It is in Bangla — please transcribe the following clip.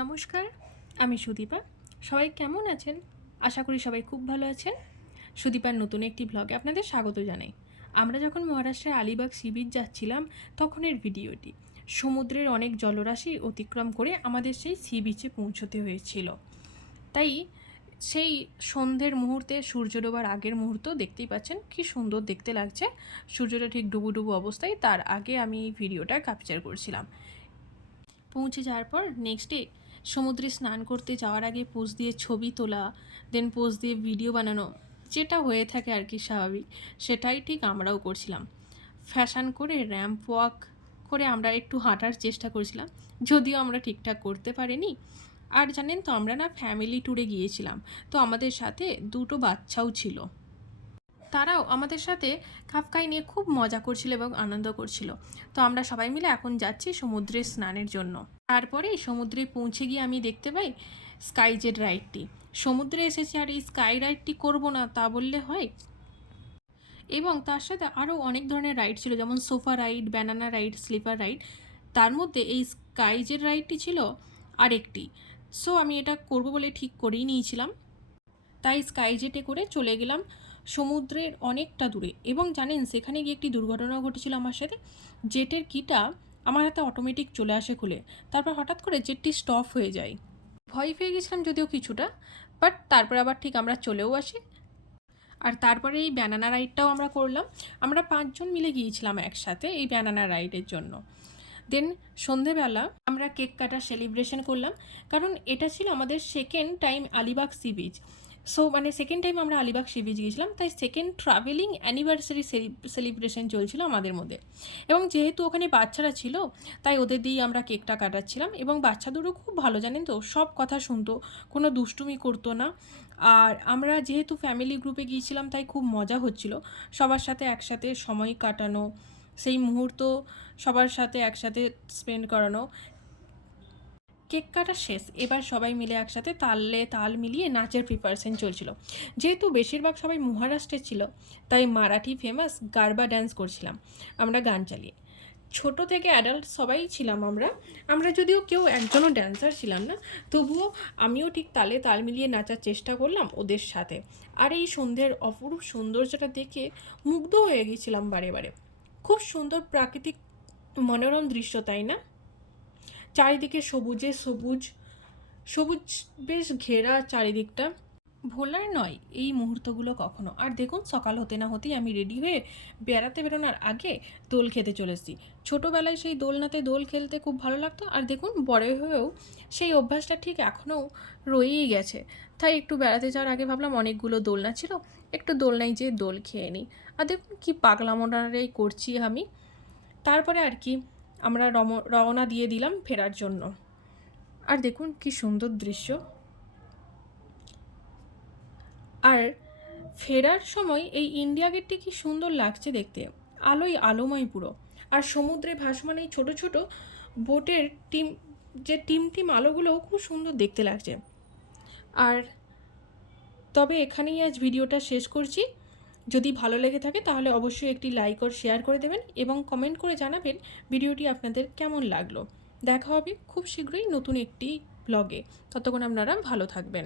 নমস্কার, আমি সুদীপা। সবাই কেমন আছেন? আশা করি সবাই খুব ভালো আছেন। সুদীপার নতুন একটি ব্লগে আপনাদের স্বাগত জানাই। আমরা যখন মহারাষ্ট্রের আলিবাগ সি বিচ যাচ্ছিলাম তখনের ভিডিওটি। সমুদ্রের অনেক জলরাশি অতিক্রম করে আমাদের সেই সি বিচে পৌঁছতে হয়েছিল। তাই সেই সন্ধ্যের মুহূর্তে সূর্য ডোবার আগের মুহূর্ত দেখতেই পাচ্ছেন কি সুন্দর দেখতে লাগছে। সূর্যটা ঠিক ডুবু ডুবু অবস্থায়, তার আগে আমি এই ভিডিওটা ক্যাপচার করছিলাম। পৌঁছে যাওয়ার পর নেক্সট ডে সমুদ্রে স্নান করতে যাওয়ার আগে পোজ দিয়ে ছবি তোলা, দেন পোজ দিয়ে ভিডিও বানানো, যেটা হয়ে থাকে আর কি স্বাভাবিক, সেটাই ঠিক আমরাও করছিলাম। ফ্যাশন করে র্যাম্প ওয়াক করে আমরা একটু হাঁটার চেষ্টা করছিলাম, যদিও আমরা ঠিকঠাক করতে পারিনি। আর জানেন তো, আমরা না ফ্যামিলি ট্যুরে গিয়েছিলাম, তো আমাদের সাথে দুটো বাচ্চাও ছিল। তারাও আমাদের সাথে কাফকাই নিয়ে খুব মজা করছিল এবং আনন্দ করছিল। তো আমরা সবাই মিলে এখন যাচ্ছি সমুদ্রে স্নানের জন্য। তারপরে সমুদ্রে পৌঁছে গিয়ে আমি দেখতে পাই স্কাই জেট রাইডটি। সমুদ্রে এসেছি আর এই স্কাই রাইডটি করবো না তা বললে হয়? এবং তার সাথে আরও অনেক ধরনের রাইড ছিল, যেমন sofa ride, banana ride, slipper ride. তার মধ্যে এই স্কাই জেট রাইডটি ছিল আরেকটি। সো আমি এটা করব বলে ঠিক করেই নিয়েছিলাম। তাই স্কাই জেটে করে চলে গেলাম সমুদ্রের অনেকটা দূরে। এবং জানেন, সেখানে গিয়ে একটি দুর্ঘটনা ঘটেছিল আমার সাথে। জেটের কিটা আমার হাতে অটোমেটিক চলে আসে খুলে, তারপর হঠাৎ করে জেটটি স্টপ হয়ে যায়। ভয় পেয়ে গেছিলাম যদিও কিছুটা, বাট তারপর আবার ঠিক আমরা চলেও আসি। আর তারপরে এই ব্যানানা রাইডটাও আমরা করলাম। আমরা 5 জন মিলে গিয়েছিলাম একসাথে এই ব্যানানা রাইডের জন্য। দেন সন্ধেবেলা আমরা কেক কাটার সেলিব্রেশন করলাম, কারণ এটা ছিল আমাদের second time Alibag sea beach. So second time আমরা আলিবাগ সি বিচ গিয়েছিলাম, তাই সেকেন্ড ট্রাভেলিং অ্যানিভার্সারি সেলিব্রেশন চলছিল আমাদের মধ্যে। এবং যেহেতু ওখানে বাচ্চারা ছিল, তাই ওদের দিয়েই আমরা কেকটা কাটাচ্ছিলাম। এবং বাচ্চা দুটো খুব ভালো, জানেন তো, সব কথা শুনতো, কোনো দুষ্টুমি করতো না। আর আমরা যেহেতু ফ্যামিলি গ্রুপে গিয়েছিলাম, তাই খুব মজা হচ্ছিল সবার সাথে একসাথে সময় কাটানো, সেই মুহূর্ত সবার সাথে একসাথে স্পেন্ড করানো। কেক কাটা শেষ, এবার সবাই মিলে একসাথে তালে তাল মিলিয়ে নাচের প্রিপারেশন চলছিল। যেহেতু বেশিরভাগ সবাই মহারাষ্ট্রে ছিল, তাই মারাঠি ফেমাস গারবা ড্যান্স করছিলাম আমরা গান চালিয়ে। ছোট থেকে অ্যাডাল্ট সবাই ছিলাম আমরা যদিও কেউ একজনও ড্যান্সার ছিলাম না, তবুও আমিও ঠিক তালে তাল মিলিয়ে নাচার চেষ্টা করলাম ওদের সাথে। আর এই সন্ধ্যের অপরূপ সৌন্দর্যটা দেখে মুগ্ধ হয়ে গেছিলাম বারে বারে। খুব সুন্দর প্রাকৃতিক মনোরম দৃশ্য, তাই না? চারিদিকে সবুজে সবুজ, সবুজ বেশ ঘেরা চারিদিকটা। ভোলার নয় এই মুহূর্তগুলো কখনো। আর দেখুন, সকাল হতে না হতেই আমি রেডি হয়ে বেড়াতে বেরোনোর আগে দোল খেতে চলেছি। ছোটোবেলায় সেই দোলনাতে দোল খেলতে খুব ভালো লাগতো, আর দেখুন বড় হয়েও সেই অভ্যাসটা ঠিক এখনও রয়েই গেছে। তাই একটু বেড়াতে যাওয়ার আগে ভাবলাম অনেকগুলো দোলনা ছিল, একটু দোলনায় যেয়ে দোল খেয়ে নিই। আর দেখুন কী পাগলামোনারাই করছি আমি। তারপরে আর কি আমরা রওনা দিয়ে দিলাম ফেরার জন্য। আর দেখুন কি সুন্দর দৃশ্য। আর ফেরার সময় এই ইন্ডিয়া গেটটি কি সুন্দর লাগছে দেখতে, আলোয় আলোময় পুরো। আর সমুদ্রে ভাসমান এই ছোটো ছোটো বোটের টিম আলোগুলোও খুব সুন্দর দেখতে লাগছে। আর তবে এখানেই আজ ভিডিওটা শেষ করছি। যদি ভালো লেগে থাকে তাহলে অবশ্যই একটি লাইক ও শেয়ার করে দেবেন এবং কমেন্ট করে জানাবেন ভিডিওটি আপনাদের কেমন লাগলো। দেখা হবে খুব শীঘ্রই নতুন একটি ব্লগে। ততক্ষণ আপনারা ভালো থাকবেন।